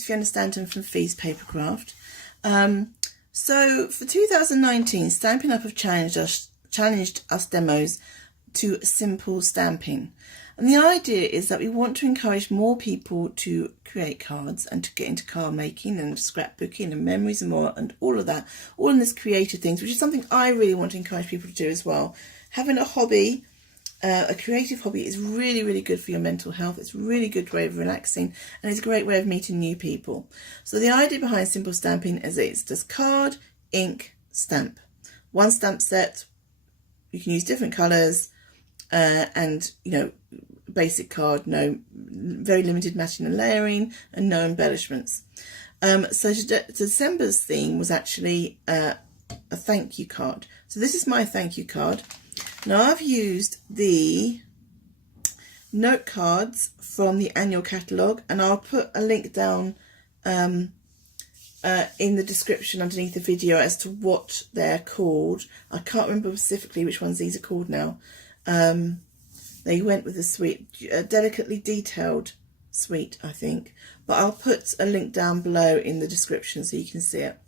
it's Fiona Stanton from Fee's Papercraft. So for 2019, Stampin' Up have challenged us demos to simple stamping. And the idea is that we want to encourage more people to create cards and to get into card making and scrapbooking and memories and more and all of that, all in this creative things, which is something I really want to encourage people to do as well. Having a hobby, a creative hobby, is really, really good for your mental health. It's a really good way of relaxing, and it's a great way of meeting new people. So the idea behind simple stamping is it's just card, ink, stamp. One stamp set. You can use different colours, and basic card, no, very limited matching and layering, and no embellishments. So December's theme was actually a thank you card. So this is my thank you card. Now I've used the note cards from the annual catalogue, and I'll put a link down in the description underneath the video as to what they're called. I can't remember specifically which ones these are called now. They went with a suite, a delicately detailed suite, I think, but I'll put a link down below in the description so you can see it.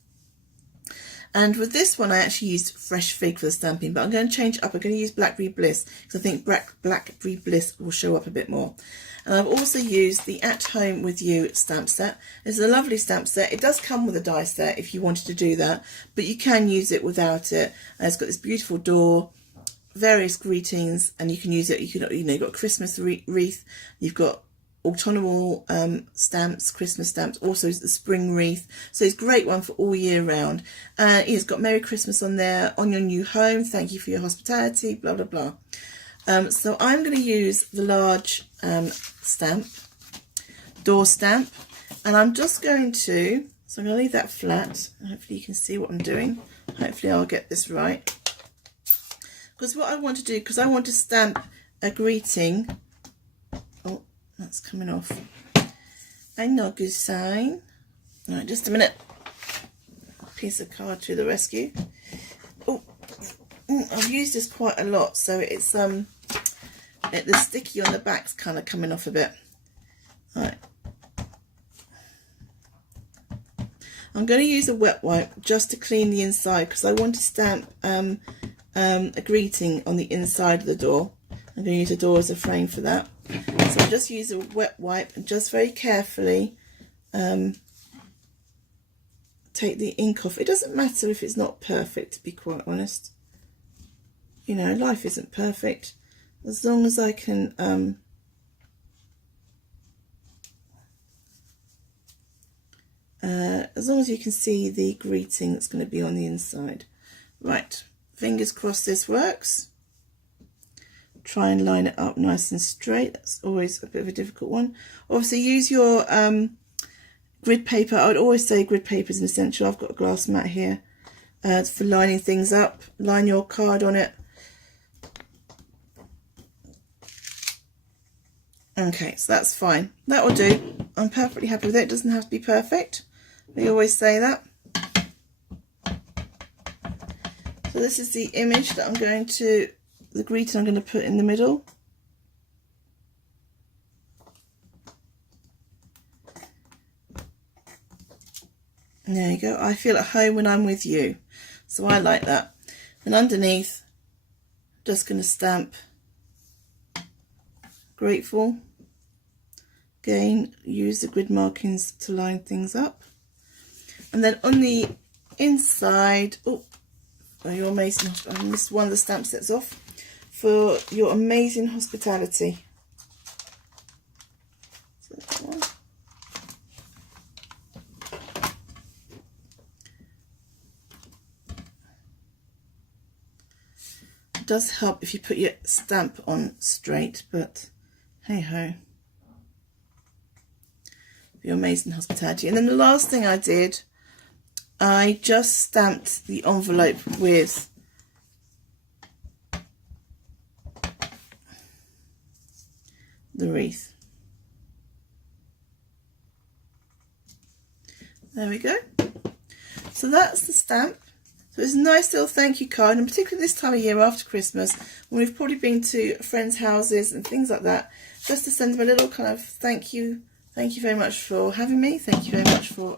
And with this one I actually used Fresh Fig for the stamping, but I'm going to change it up. I'm going to use Blackberry Bliss because I think Blackberry Bliss will show up a bit more. And I've also used the At Home With You stamp set. It's a lovely stamp set. It does come with a die set if you wanted to do that, but you can use it without it. And it's got this beautiful door, various greetings, and you can use it. You can, you've got a Christmas wreath, you've got autumnal stamps, Christmas stamps, also the spring wreath. So it's a great one for all year round. It's got Merry Christmas on there, on your new home, thank you for your hospitality, blah blah blah. So I'm going to use the large stamp, door stamp, and I'm just going to, so I'm going to leave that flat. Hopefully you can see what I'm doing. Hopefully I'll get this right. Because what I want to do, because I want to stamp a greeting. Oh, that's coming off. A no good sign. All right, just a minute. Piece of card to the rescue. Oh, I've used this quite a lot, so it's the sticky on the back's kind of coming off a bit. All right. I'm going to use a wet wipe just to clean the inside because I want to stamp a greeting on the inside of the door. I'm going to use the door as a frame for that. So I'll just use a wet wipe and just very carefully take the ink off. It doesn't matter if it's not perfect, to be quite honest. You know, life isn't perfect. As long as I can as long as you can see the greeting that's going to be on the inside. Right, fingers crossed this works. Try and line it up nice and straight. That's always a bit of a difficult one. Obviously use your grid paper. I would always say grid paper is an essential. I've got a glass mat here for lining things up. Line your card on it. Okay, so that's fine. That will do. I'm perfectly happy with it. It doesn't have to be perfect. We always say that. So this is the image that I'm going to, the greeting I'm going to put in the middle. And there you go. I feel at home when I'm with you. So I like that. And underneath, just going to stamp grateful. Again, use the grid markings to line things up. And then on the inside, oh, your amazing, I missed one of the stamp sets off, for your amazing hospitality. So that one. It does help if you put your stamp on straight, but hey ho. Your amazing hospitality. And then the last thing I did, I just stamped the envelope with the wreath. There we go. So that's the stamp. So it's a nice little thank you card, and particularly this time of year after Christmas, when we've probably been to friends' houses and things like that, just to send them a little kind of thank you thank you very much for having me. Thank you very much for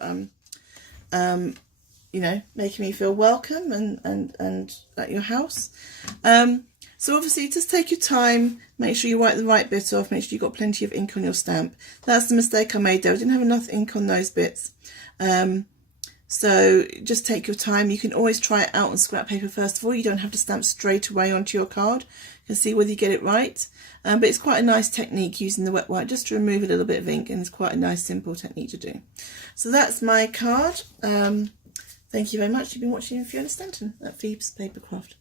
you know, making me feel welcome and at your house. So obviously just take your time, make sure you wipe the right bit off, make sure you've got plenty of ink on your stamp. That's the mistake I made there. I didn't have enough ink on those bits. So just take your time. You can always try it out on scrap paper first of all. You don't have to stamp straight away onto your card. You can see whether you get it right. But it's quite a nice technique using the wet wipe just to remove a little bit of ink, and it's quite a nice simple technique to do. So that's my card. Thank you very much. You've been watching Fiona Stanton at Phoebe's Papercraft.